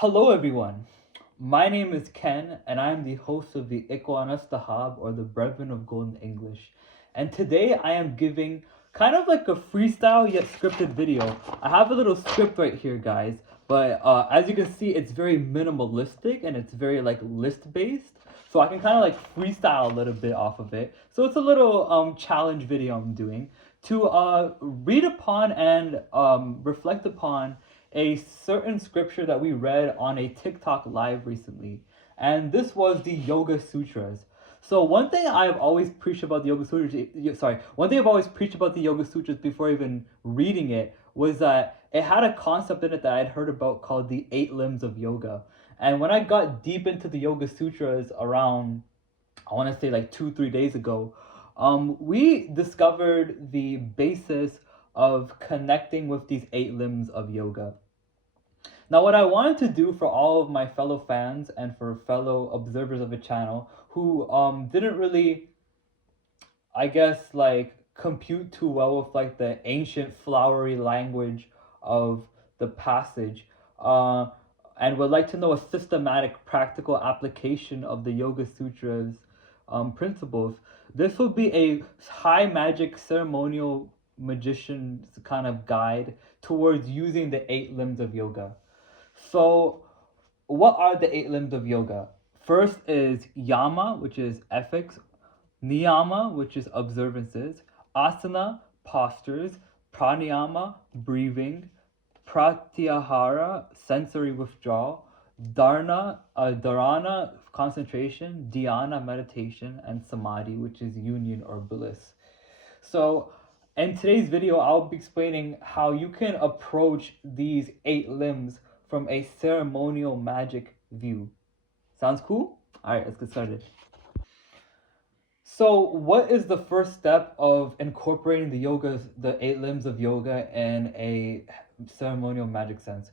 Hello, everyone. My name is Ken, and I am the host of the Ikwanas Tahab, or the Brethren of Golden English. And today I am giving kind of like a freestyle yet scripted video. I have a little script right here, guys, but as you can see, it's very minimalistic and it's very like list based. So I can kind of like freestyle a little bit off of it. So it's a little challenge video I'm doing to read upon and reflect upon a certain scripture that we read on a TikTok live recently, and this was the Yoga Sutras. So one thing I've always preached about the Yoga Sutras, one thing I've always preached about the Yoga Sutras before even reading it was that it had a concept in it that I'd heard about called the eight limbs of yoga. And when I got deep into the Yoga Sutras around, I want to say like 2 3 days ago, we discovered the basis of connecting with these eight limbs of yoga. Now, what I wanted to do for all of my fellow fans and for fellow observers of the channel who didn't really, I guess, like compute too well with like the ancient flowery language of the passage, uh, and would like to know a systematic, practical application of the Yoga Sutras principles, this will be a high magic ceremonial magician's kind of guide towards using the eight limbs of yoga. So, what are the eight limbs of yoga? First is yama, which is ethics, niyama, which is observances, asana, postures, pranayama, breathing, pratyahara, sensory withdrawal, dharana, concentration, dhyana, meditation, and samadhi, which is union or bliss. So, in today's video, I'll be explaining how you can approach these eight limbs from a ceremonial magic view. Sounds cool? All right, let's get started. So, what is the first step of incorporating the eight limbs of yoga in a ceremonial magic sense?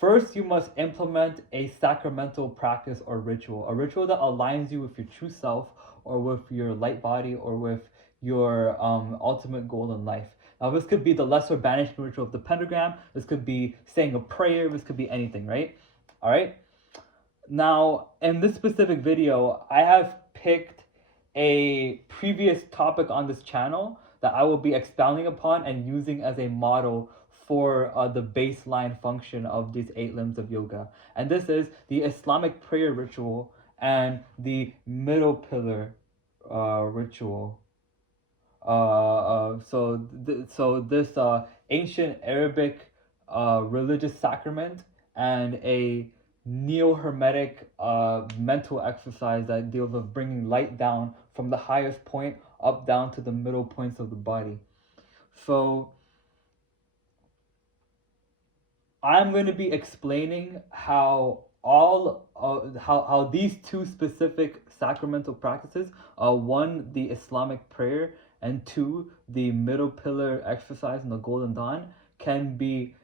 First, you must implement a sacramental practice or ritual, a ritual that aligns you with your true self or with your light body or with your ultimate goal in life. Now, this could be the lesser banishment ritual of the pentagram. This could be saying a prayer. This could be anything, right? All right. Now, in this specific video, I have picked a previous topic on this channel that I will be expounding upon and using as a model for the baseline function of these eight limbs of yoga. And this is the Islamic prayer ritual and the middle pillar ritual. So this ancient Arabic religious sacrament and a neo-hermetic mental exercise that deals with bringing light down from the highest point up down to the middle points of the body. So I'm going to be explaining how how these two specific sacramental practices, one the Islamic prayer and two the middle pillar exercise in the Golden Dawn, can be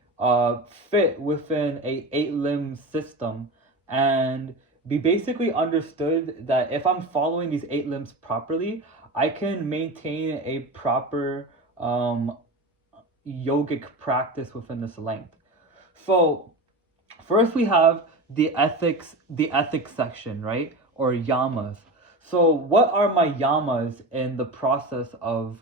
fit within a eight limb system and be basically understood that if I'm following these eight limbs properly, I can maintain a proper yogic practice within this length. So first we have the ethics section, right? Or yamas. So what are my yamas in the process of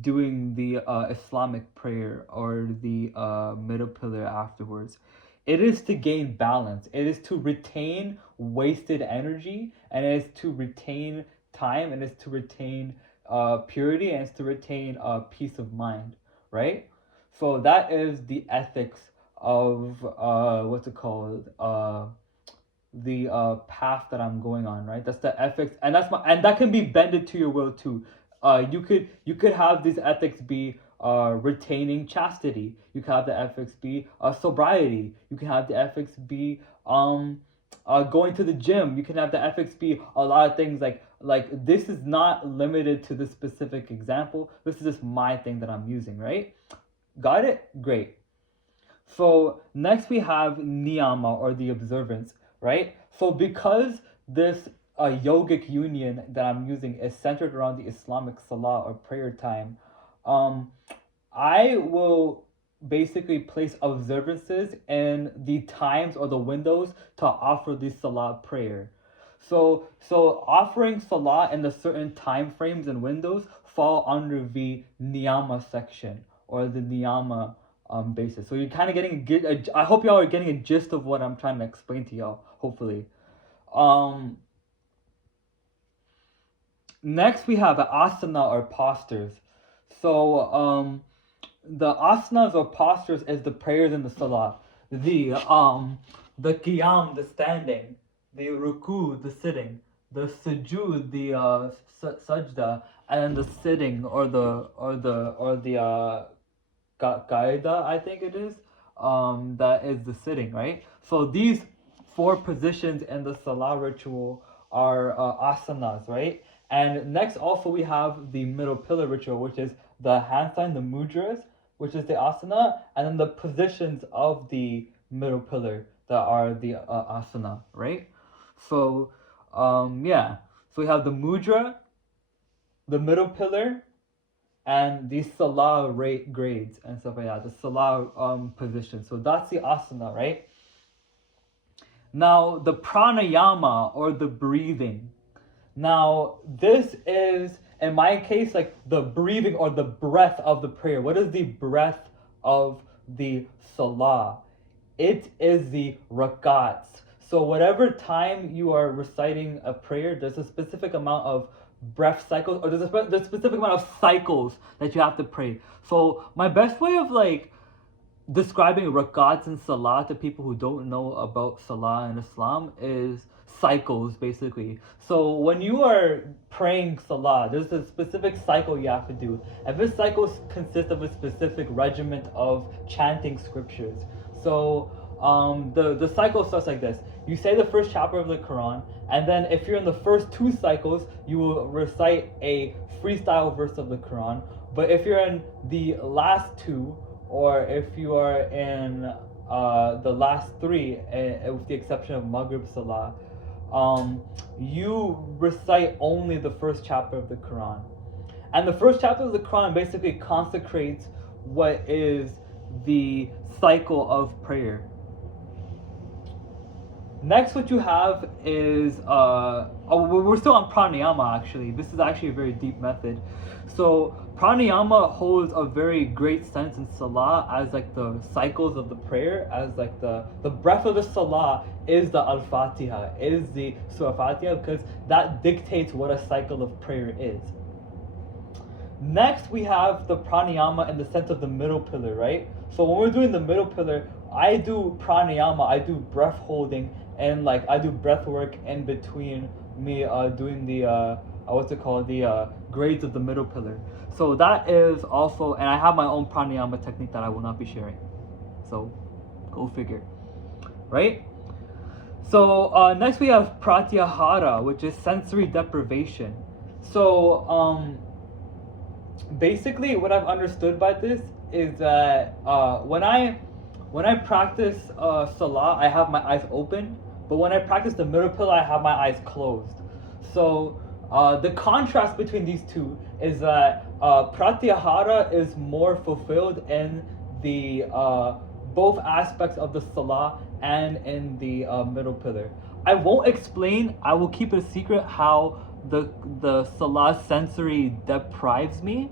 doing the Islamic prayer or the middle pillar afterwards? It is to gain balance. It is to retain wasted energy, and it is to retain time, and it's to retain purity, and it's to retain peace of mind, right? So that is the ethics of what's it called, the path that I'm going on, right? That's the ethics, and that can be bended to your will too. You could have these ethics be retaining chastity. You can have the ethics be sobriety. You can have the ethics be going to the gym. You can have the ethics be a lot of things. Like this is not limited to this specific example. This is just my thing that I'm using, right? Got it? Great. So next we have niyama, or the observance, right? So because this yogic union that I'm using is centered around the Islamic salah or prayer time, um, I will basically place observances in the times or the windows to offer the salah prayer. So offering salah in the certain time frames and windows fall under the niyama section or the niyama basis. So you're kind of I hope y'all are getting a gist of what I'm trying to explain to y'all. Hopefully. Um, Next we have asana or postures. So the asanas or postures is the prayers in the salah. The qiyam, the standing, the ruku, the sitting, the sujud, the sajda, and then the sitting or the qaida, I think it is. That is the sitting, right? So these four positions in the salah ritual are asanas, right? And next also we have the middle pillar ritual, which is the handstand, the mudras, which is the asana, and then the positions of the middle pillar that are the asana, right? So yeah, so we have the mudra, the middle pillar, and the salah rate grades and stuff like that, the salah position. So that's the asana, right? Now the pranayama or the breathing. Now this is in my case like the breathing or the breath of the prayer. What is the breath of the salah? It is the rakats. So whatever time you are reciting a prayer, there's a specific amount of breath cycles, or there's a specific amount of cycles that you have to pray. So my best way of like describing rakats and salah to people who don't know about salah in Islam is cycles, basically. So when you are praying salah, there's a specific cycle you have to do, and this cycle consists of a specific regiment of chanting scriptures. So the cycle starts like this: you say the first chapter of the Quran, and then if you're in the first two cycles, you will recite a freestyle verse of the Quran. But if you're in the last two, or if you are in the last three, with the exception of Maghrib Salah, you recite only the first chapter of the Quran. And the first chapter of the Quran basically consecrates what is the cycle of prayer. Next, what you have is we're still on pranayama. Actually, this is actually a very deep method. So pranayama holds a very great sense in salah as like the cycles of the prayer, as like the breath of the salah is the al-Fatiha, is the Surah Fatiha, because that dictates what a cycle of prayer is. Next, we have the pranayama in the sense of the middle pillar, right? So when we're doing the middle pillar, I do pranayama, I do breath holding, and like I do breath work in between me doing the the grades of the middle pillar. So that is also, and I have my own pranayama technique that I will not be sharing. So go figure, right? So next we have pratyahara, which is sensory deprivation. So basically what I've understood by this is that when I practice salah, I have my eyes open, but when I practice the middle pillar, I have my eyes closed. So the contrast between these two is that pratyahara is more fulfilled in the both aspects of the salah and in the middle pillar. I won't explain, I will keep it a secret how the salah sensory deprives me,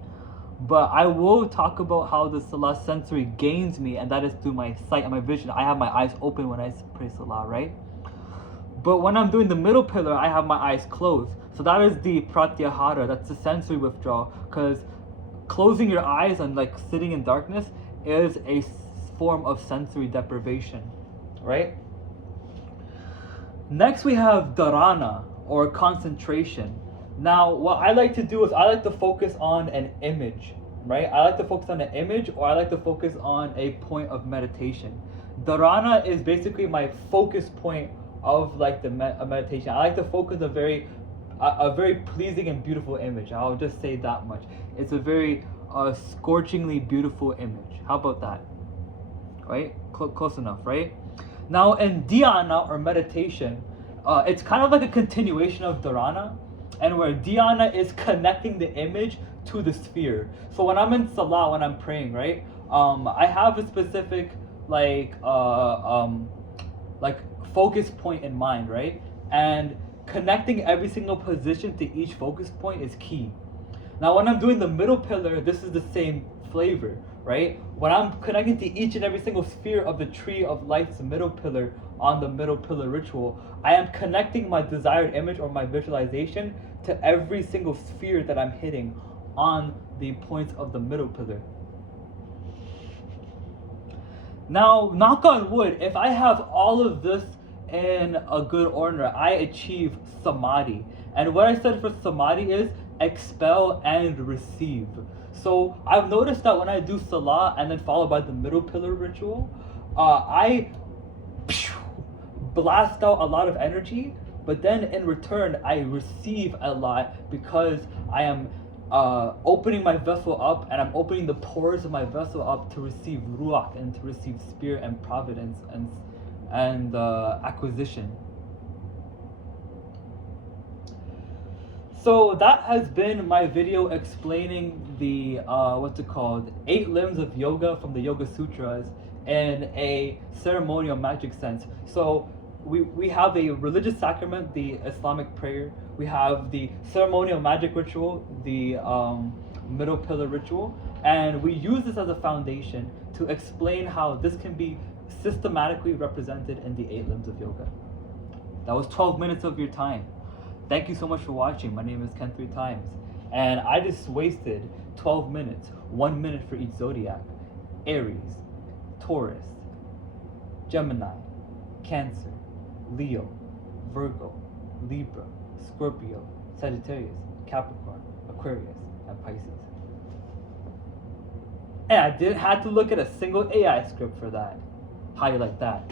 but I will talk about how the salah sensory gains me, and that is through my sight and my vision. I have my eyes open when I pray salah, right? But when I'm doing the middle pillar, I have my eyes closed. So that is the pratyahara, that's the sensory withdrawal, because closing your eyes and like sitting in darkness is a form of sensory deprivation, right? Next we have dharana, or concentration. Now what I like to do is I like to focus on an image, right? I like to focus on an image, or I like to focus on a point of meditation. Dharana is basically my focus point of like the meditation. I like to focus a very pleasing and beautiful image. I'll just say that much. It's a very scorchingly beautiful image. How about that? Right? Close enough, right? Now in dhyana or meditation, it's kind of like a continuation of dharana, and where dhyana is connecting the image to the sphere. So when I'm in salah, when I'm praying, right, I have a specific like focus point in mind, right? And connecting every single position to each focus point is key. Now, when I'm doing the middle pillar, this is the same flavor, right? When I'm connecting to each and every single sphere of the tree of life's middle pillar on the middle pillar ritual, I am connecting my desired image or my visualization to every single sphere that I'm hitting on the points of the middle pillar. Now, knock on wood, if I have all of this in a good order, I achieve samadhi. And what I said for samadhi is expel and receive. So I've noticed that when I do salah and then followed by the middle pillar ritual, I blast out a lot of energy, but then in return I receive a lot because I am opening my vessel up, and I'm opening the pores of my vessel up to receive ruach and to receive spirit and providence and acquisition. So that has been my video explaining the what's it called, 8 limbs of yoga from the Yoga Sutras in a ceremonial magic sense. So we have a religious sacrament, the Islamic prayer. We have the ceremonial magic ritual, the middle pillar ritual, and we use this as a foundation to explain how this can be systematically represented in the 8 limbs of yoga. That was 12 minutes of your time. Thank you so much for watching. My name is Ken 3 Times, and I just wasted 12 minutes, 1 minute for each zodiac: Aries, Taurus, Gemini, Cancer, Leo, Virgo, Libra, Scorpio, Sagittarius, Capricorn, Aquarius, and Pisces. And I didn't have to look at a single AI script for that. How you like that?